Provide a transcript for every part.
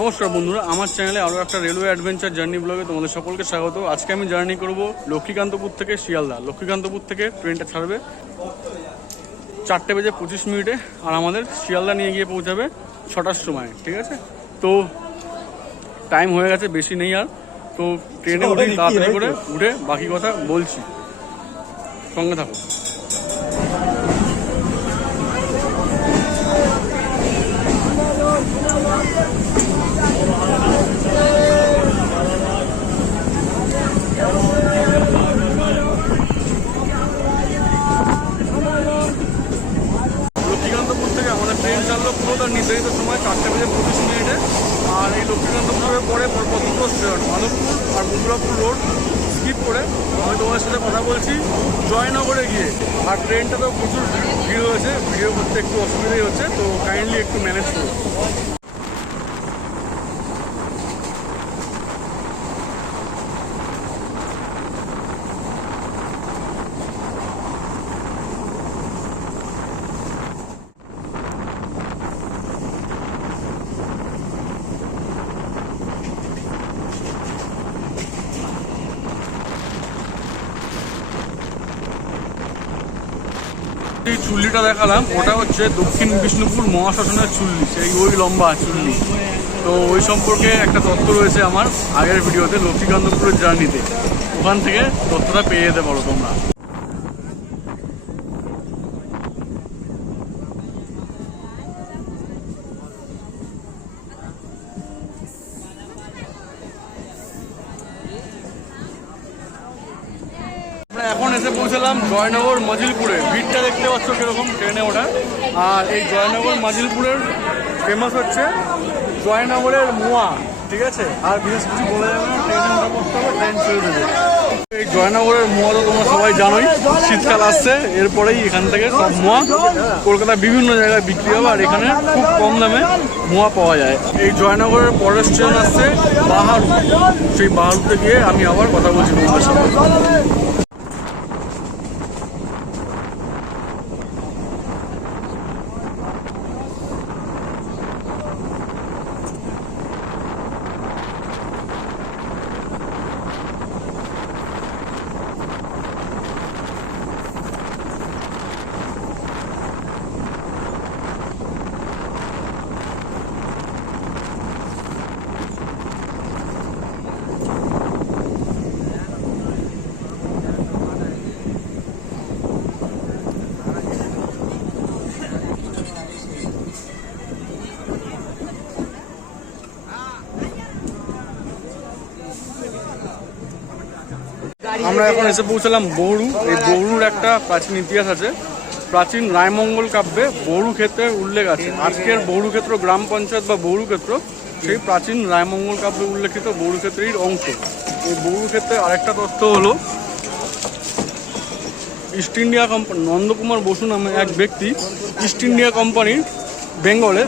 নমস্কার বন্ধুরা, আমার চ্যানেলে আরও একটা রেলওয়ে অ্যাডভেঞ্চার জার্নি ব্লগে তোমাদের সকলকে স্বাগত। আজকে আমি জার্নি করব লক্ষ্মীকান্তপুর থেকে শিয়ালদা। লক্ষ্মীকান্তপুর থেকে ট্রেনটা ছাড়বে 4:25 আর আমাদের শিয়ালদা নিয়ে গিয়ে পৌঁছাবে 6টার সময়। ঠিক আছে, তো টাইম হয়ে গেছে, বেশি নেই আর। তো ট্রেনে উঠে তাড়াতাড়ি করে উঠে বাকি কথা বলছি, সঙ্গে থাকো। লক্ষ্মীকান্তপুর থেকে আমাদের ট্রেন চাললো পুরো তার নির্ধারিত সময় 4:25। আর এই লক্ষ্মীকান্তপুরের পরে পরপর দুটো স্টেশন মাধবপুর আর বগুড়াপুর রোড স্কিপ করে আমি তোমাদের সাথে কথা বলছি জয়নগরে গিয়ে। আর ট্রেনটা তো প্রচুর ভিড় হয়েছে, ভিডিও করতে একটু অসুবিধাই হচ্ছে, তো কাইন্ডলি একটু ম্যানেজ করো। এই চুল্লিটা দেখালাম, ওটা হচ্ছে দক্ষিণ বিষ্ণুপুর মহাশ্মশানের চুল্লি, সেই ওই লম্বা চুল্লি। তো ওই সম্পর্কে একটা তথ্য রয়েছে আমার আগের ভিডিওতে লক্ষ্মীকান্তপুরের জার্নিতে, ওখান থেকে তথ্যটা পেয়ে যেতে পারো তোমরা। এখন এসে পৌঁছলাম জয়নগর মাজিলপুরে। ভিড়টা দেখতে পাচ্ছ কিরকম ট্রেনে ওঠা। আর এই জয়নগর মাজিলপুরের ফেমাস হচ্ছে জয়নগরের মোয়া। ঠিক আছে, আর বিশেষ কিছু বলে যাবে না, ট্রেনে ওঠা করতে হবে, ট্রেন ছেড়ে দেবে। এই জয়নগরের মোয়া তো তোমরা সবাই জানোই, শীতকাল আসছে, এরপরেই এখান থেকে সব মোয়া কলকাতার বিভিন্ন জায়গায় বিক্রি হবে, আর এখানে খুব কম দামে মোয়া পাওয়া যায়। এই জয়নগরের পরের স্টেশন আসছে বাহারু। সেই বাহারুতে গিয়ে আমি আবার কথা বলছি তোমাদের সাথে। আমরা এখন এসে পৌঁছলাম বৌরু। এই বৌরুর একটা প্রাচীন ইতিহাস আছে। প্রাচীন রায়মঙ্গল কাব্যে বৌরু ক্ষেত্রের উল্লেখ আছে। আজকের বৌরু ক্ষেত্র গ্রাম পঞ্চায়েত বা বৌরু ক্ষেত্র সেই প্রাচীন রায়মঙ্গল কাব্যে উল্লেখিত বৌরু ক্ষেত্রের অংশ। এই বৌরু ক্ষেত্রে আরেকটা তথ্য হলো, East India Company Nandakumar Basu নামে এক ব্যক্তি ইস্ট ইন্ডিয়া কোম্পানির বেঙ্গলে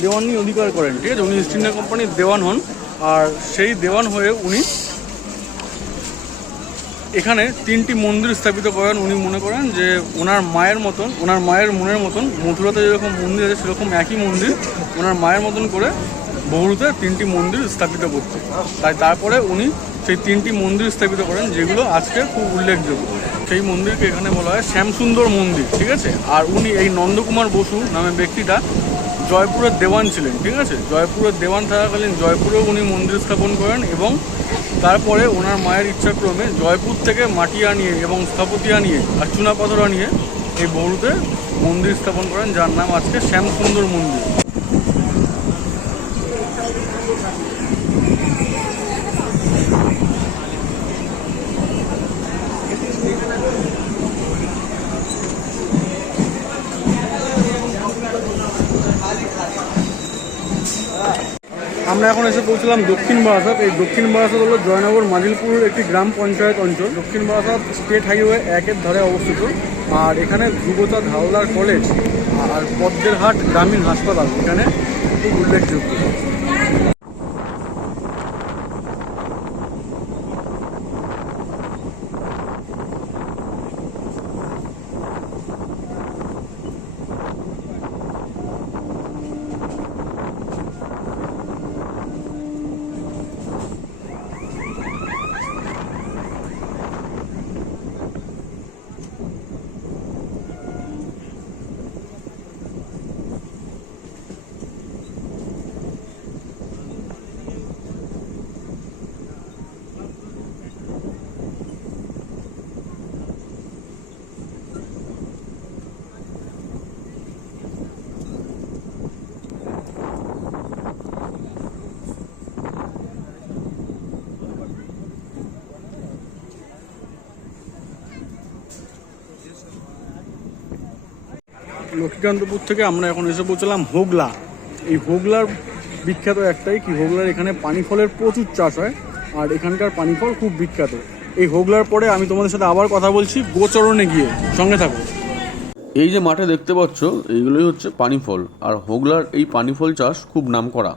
দেওয়ানি অধিকার করেন। ঠিক আছে, উনি ইস্ট ইন্ডিয়া কোম্পানির দেওয়ান হন। আর সেই দেওয়ান হয়ে উনি এখানে 3টি মন্দির স্থাপিত করেন। উনি মনে করেন যে ওনার মায়ের মনের মতন মথুরাতে যেরকম মন্দির আছে সেরকম একই মন্দির ওনার মায়ের মতন করে বৌরুতে 3টি মন্দির স্থাপিত করতে। তাই তারপরে উনি সেই 3টি মন্দির স্থাপিত করেন, যেগুলো আজকে খুব উল্লেখযোগ্য। সেই মন্দিরকে এখানে বলা হয় শ্যামসুন্দর মন্দির। ঠিক আছে, আর উনি এই নন্দকুমার বসু নামে ব্যক্তিটা জয়পুরের দেওয়ান ছিলেন। ঠিক আছে, জয়পুরের দেওয়ান থাকাকালীন জয়পুরেও উনি মন্দির স্থাপন করেন, এবং তারপরে ওনার মায়ের ইচ্ছাক্রমে জয়পুর থেকে মাটি আনিয়ে এবং স্থাপতি আনিয়ে আর চুনাপাথর আনিয়ে এই বৌরুতে মন্দির স্থাপন করেন, যার নাম আজকে শ্যামসুন্দর মন্দির। আমরা এখন এসে পৌঁছলাম দক্ষিণ বারাসাত। এই দক্ষিণ বারাসাত হলো জয়নগর মাজিলপুরের একটি গ্রাম পঞ্চায়েত অঞ্চল। দক্ষিণ বারাসাত স্টেট হাইওয়ে 1-এর ধারে অবস্থিত। আর এখানে ধ্রুবচাঁদ হালদার কলেজ আর পদ্মেরহাট গ্রামীণ হাসপাতাল এখানে খুব উল্লেখযোগ্য। লক্ষ্মীকান্তপুর থেকে আমরা এখন এসে পৌঁছলাম হোগলা। এই হোগলার বিখ্যাত একটাই কি, হোগলার এখানে পানি ফলের প্রচুর চাষ হয় আর এখানকার পানি ফল খুব বিখ্যাত। এই হোগলার পরে আমি তোমাদের সাথে আবার কথা বলছি গোচরণে গিয়ে, সঙ্গে থাকো। এই যে মাঠে দেখতে পাচ্ছ এইগুলোই হচ্ছে পানি ফল, আর হোগলার এই পানি ফল চাষ খুব নামকরা।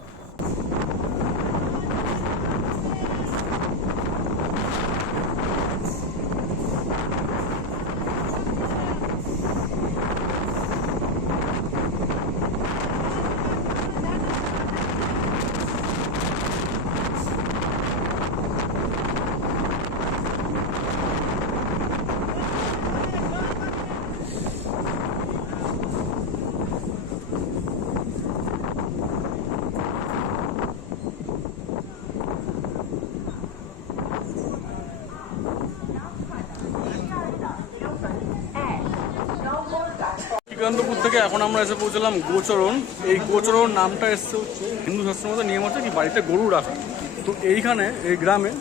লক্ষ্মীকান্তপুর থেকে এখন আমরা এসে পৌঁছলাম গোচরণ। এই গোচরণ নামটা এসছে হচ্ছে হিন্দু শাস্ত্রের মধ্যে নিয়ম আছে কি বাড়িতে গরু রাখা। তো এইখানে এই গ্রামে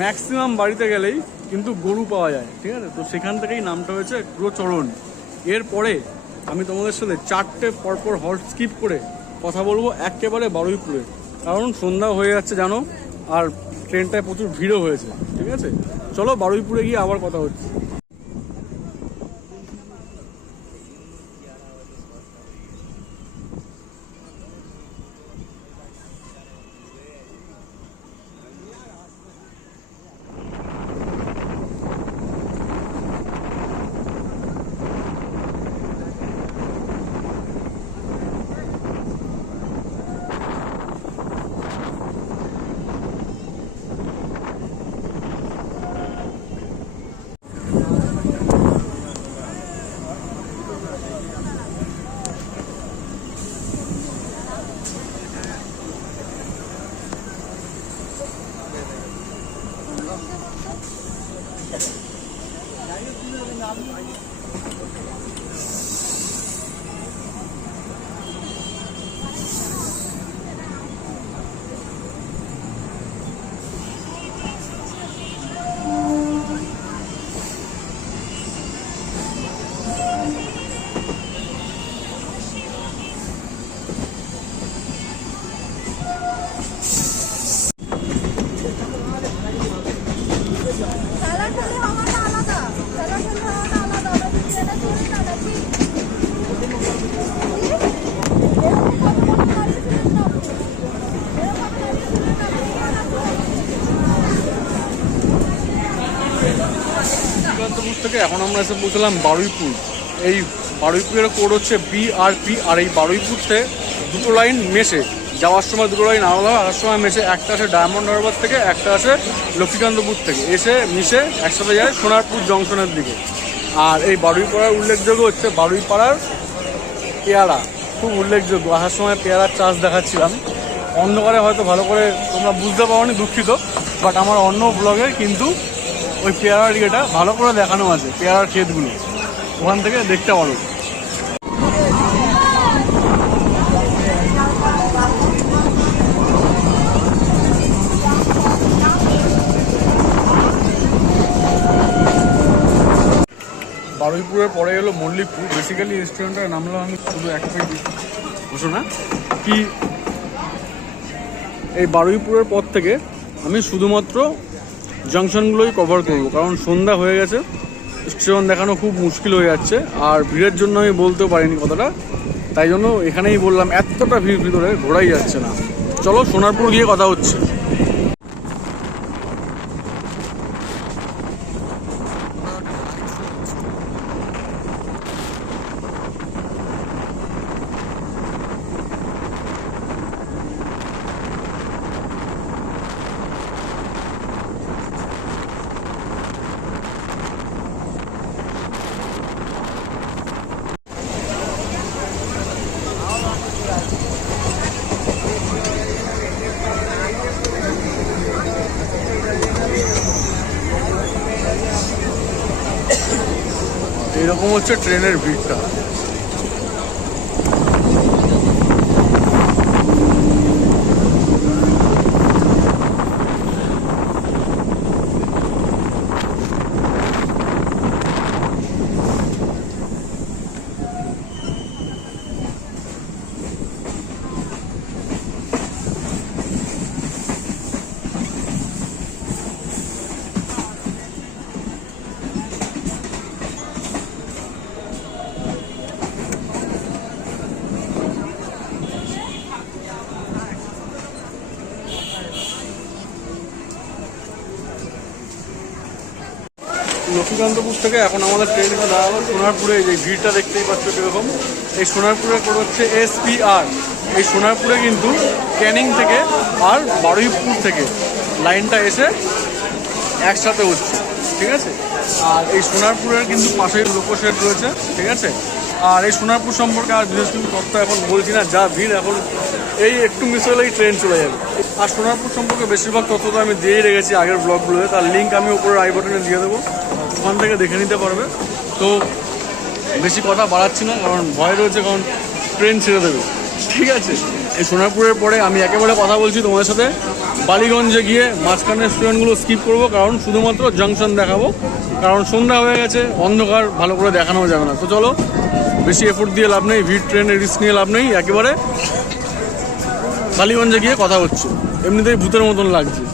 ম্যাক্সিমাম বাড়িতে গেলেই কিন্তু গরু পাওয়া যায়, ঠিক আছে। তো সেখান থেকেই নামটা হয়েছে গোচরণ। এরপরে আমি তোমাদের সাথে 4টে পরপর হল্ট স্কিপ করে কথা বলবো একেবারে বারুইপুরে, কারণ সন্ধ্যা হয়ে যাচ্ছে জানো, আর ট্রেনটায় প্রচুর ভিড়ও হয়েছে, ঠিক আছে। চলো বারুইপুরে গিয়ে আবার কথা হচ্ছে। লক্ষ্মীকান্তপুর থেকে এখন আমরা এসে পৌঁছলাম বারুইপুর। এই বারুইপুরের কোড হচ্ছে BRP। আর এই বারুইপুরতে দুটো লাইন মেশে, যাওয়ার সময় দুটো লাইন আলাদা, আসার সময় মেশে। একটা আসে ডায়মন্ড হারবার থেকে, একটা আসে লক্ষ্মীকান্তপুর থেকে। এসে মিশে একসাথে যায় সোনারপুর জংশনের দিকে। আর এই বারুইপাড়ার উল্লেখযোগ্য হচ্ছে বারুইপাড়ার পেয়ারা, খুব উল্লেখযোগ্য। আসার সময় পেয়ারার চাষ দেখাচ্ছিলাম, অন্ধকারে হয়তো ভালো করে তোমরা বুঝতে পারোনি, দুঃখিত। বাট আমার অন্য ব্লগে কিন্তু ওই পেয়ারার ইয়েটা ভালো করে দেখানো আছে, পেয়ারার ক্ষেতগুলো, ওখান থেকে দেখতে পারো। বারুইপুরের পরে এলো মল্লিকপুর। বেসিক্যালি রেস্টুরেন্টের নাম হলো, আমি শুধু একটাই বুঝো না কি, এই বারুইপুরের পর থেকে আমি শুধুমাত্র জাংশনগুলোই কভার করবো, কারণ সন্ধ্যা হয়ে গেছে, স্টেশন দেখানো খুব মুশকিল হয়ে যাচ্ছে। আর ভিড়ের জন্য আমি বলতেও পারিনি কথাটা, তাই জন্য এখানেই বললাম, এতটা ভিড় ভিতরে ঘোরাই যাচ্ছে না। চলো সোনারপুর গিয়ে কথা হচ্ছে। এরকম হচ্ছে ট্রেনের ভিড়টা। লক্ষ্মীকান্তপুর থেকে এখন আমাদের ট্রেন এসে দাঁড়ালো সোনারপুরে। এই যে ভিড়টা দেখতেই পাচ্ছ কীরকম। এই সোনারপুরে করে হচ্ছে SPR। এই সোনারপুরে কিন্তু ক্যানিং থেকে আর বারুইপুর থেকে লাইনটা এসে একসাথে হচ্ছে, ঠিক আছে। আর এই সোনারপুরের কিন্তু পাশেই লোকো শেড রয়েছে, ঠিক আছে। আর এই সোনারপুর সম্পর্কে আর বিশেষ কিছু তথ্য এখন বলছি না, যা ভিড় এখন এই একটু মিস হলেই ট্রেন চলে যাবে। আর সোনারপুর সম্পর্কে বেশিরভাগ তথ্য তো আমি দিয়েই রেখেছি আগের ব্লগগুলোতে, তার লিঙ্ক আমি উপরে আই বাটনে দিয়ে দেবো, ওখান থেকে দেখে নিতে পারবে। তো বেশি কথা বাড়াচ্ছি না, কারণ ভয় রয়েছে, কারণ ট্রেন ছেড়ে দেবে, ঠিক আছে। এই সোনারপুরের পরে আমি একেবারে কথা বলছি তোমাদের সাথে বালিগঞ্জে গিয়ে মাঝখানের স্টেশনগুলো স্কিপ করবো, কারণ শুধুমাত্র জাংশন দেখাবো, কারণ সন্ধ্যা হয়ে গেছে, অন্ধকার ভালো করে দেখানো যাবে না। তো চলো, বেশি এফোর্ট দিয়ে লাভ নেই, ভিড় ট্রেনের রিস্ক নিয়ে লাভ নেই, একেবারে বালিগঞ্জে গিয়ে কথা হচ্ছে। এমনিতেই ভূতের মতন লাগছে।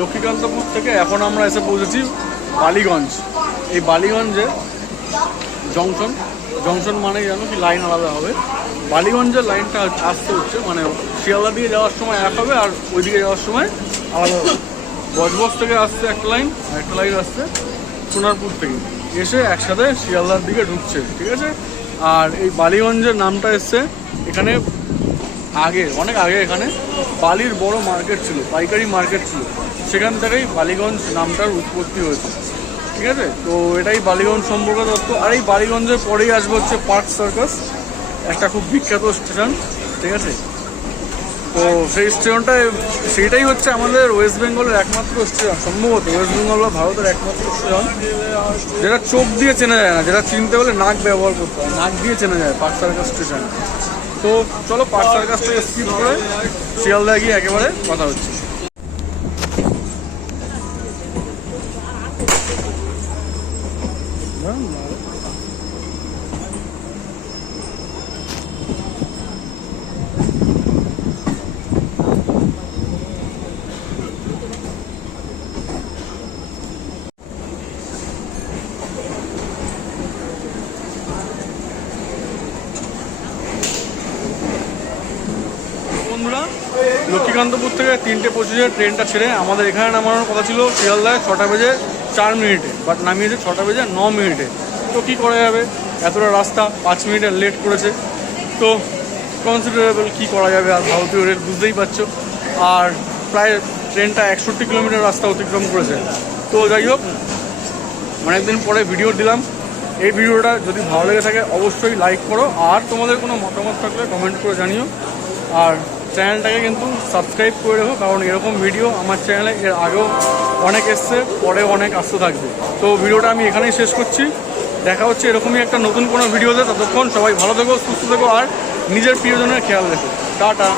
লক্ষ্মীকান্তপুর থেকে এখন আমরা এসে পৌঁছেছি বালিগঞ্জ। এই বালিগঞ্জে জংশন মানে জানো কি লাইন আলাদা হবে। বালিগঞ্জের লাইনটা আসতে হচ্ছে মানে শিয়ালদা দিয়ে যাওয়ার সময় এক হবে, আর ওইদিকে যাওয়ার সময় আলাদা হবে। বজবজ থেকে আসছে একটা লাইন, আর একটা লাইন আসছে সোনারপুর থেকে, এসে একসাথে শিয়ালদার দিকে ঢুকছে, ঠিক আছে। আর এই বালিগঞ্জের নামটা এসছে এখানে অনেক আগে এখানে বালির বড় মার্কেট ছিল, পাইকারি মার্কেট ছিল, সেখান থেকেই বালিগঞ্জ নামটার উৎপত্তি হয়েছে, ঠিক আছে। তো এটাই বালিগঞ্জ সম্পর্কে তথ্য। আর এই বালিগঞ্জের পরেই আসবে হচ্ছে পার্ক সার্কাস, একটা খুব বিখ্যাত স্টেশন, ঠিক আছে। তো সেই সেইটাই হচ্ছে আমাদের ওয়েস্ট বেঙ্গলের একমাত্র স্টেশন, সম্ভবত ওয়েস্ট বেঙ্গল বা ভারতের একমাত্র স্টেশন যেটা চোখ দিয়ে চেনা যায় না, যেটা চিনতে হলে নাক ব্যবহার করতে হয়, নাক দিয়ে চেনা যায় পার্ক সার্কাস স্টেশন। তো চলো, পার্ক সার্কাস থেকে স্কিপ করে শিয়ালদা গিয়ে একেবারে কথা হচ্ছে। বন্ধুরা, লক্ষ্মীকান্তপুর থেকে 3:25 ট্রেনটা ছেড়ে আমাদের এখানে নামানোর কথা ছিল শিয়ালদায় 6:04, বাট নামিয়েছে 6:09। তো কী করা যাবে, এতটা রাস্তা 5 মিনিটের লেট করেছে, তো কনসিডারেবল কী করা যাবে। আর ভারতীয় রেল বুঝতেই পারছো, আর প্রায় ট্রেনটা 61 কিলোমিটার রাস্তা অতিক্রম করেছে। তো যাই হোক, অনেকদিন পরে ভিডিও দিলাম। এই ভিডিওটা যদি ভালো লেগে থাকে অবশ্যই লাইক করো, আর তোমাদের কোনো মতামত থাকলে কমেন্ট করে জানিও। আর চ্যানেলটাকে কিন্তু সাবস্ক্রাইব করে রেখো, কারণ এরকম ভিডিও আমার চ্যানেলে এর আগেও অনেক এসছে, পরে অনেক আসতে থাকবে। তো ভিডিওটা আমি এখানেই শেষ করছি, দেখা হচ্ছে এরকমই একটা নতুন কোনো ভিডিওতে। ততক্ষণ সবাই ভালো থেকো, সুস্থ থেকো, আর নিজের প্রিয়জনের খেয়াল রেখো। টাটা।